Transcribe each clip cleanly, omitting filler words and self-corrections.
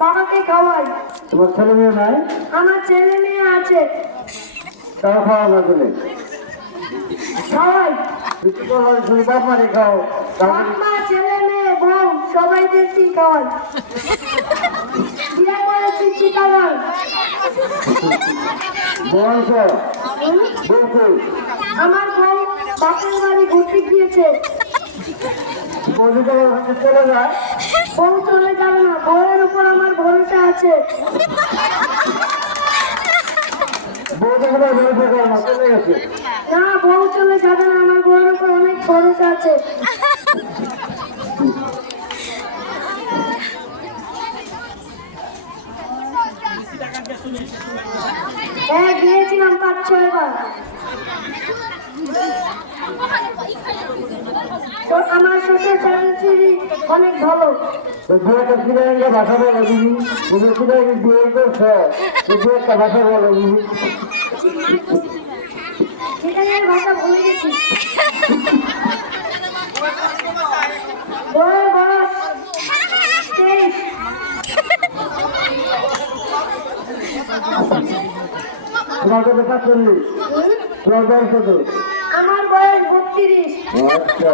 বাবাকে খাওয়াই। তোমার ছেলে মেয়ে নাই? আমার ছেলে মেয়ে আছে। তাও খাওয়া লাগবে? খাওয়াই। শুধু বাপ মারি খাও? বাপ মা, ছেলে মেয়ে, বউ সবাইদেরকে খাওয়াই। বিয়ে করেছি চিটাগাং। বয়স আমার বউ বাপের বাড়ি ঘুরতে গিয়েছে। চলে যায়? বউ চলে যাবে না, বউয়ের উপর আমার ভরসা আছে। বউ যখন ভরসা করে না, চলে গেছে? না, বউ চলে যাবে না, আমার বউয়ের উপর অনেক ভরসা আছে। হ্যাঁ, গিয়েছিলাম 5-6 বার। তো আমার শ্বশুর শাশুড়ি অনেক ভালো। ভাষা বলো দিদি, বিয়ে করছে, একটা ভাষা বলো দিদি। চিটাগাংয়ের ভাষা ভুলে গেছি। বড় বড় স্টেজ। তোমার কত 45? তোমার বয়স কত? আমার বয়স 32। আচ্ছা,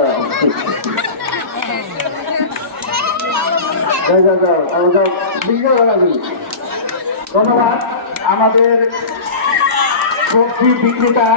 ধন্যবাদ। আমাদের সবজি বিক্রেতা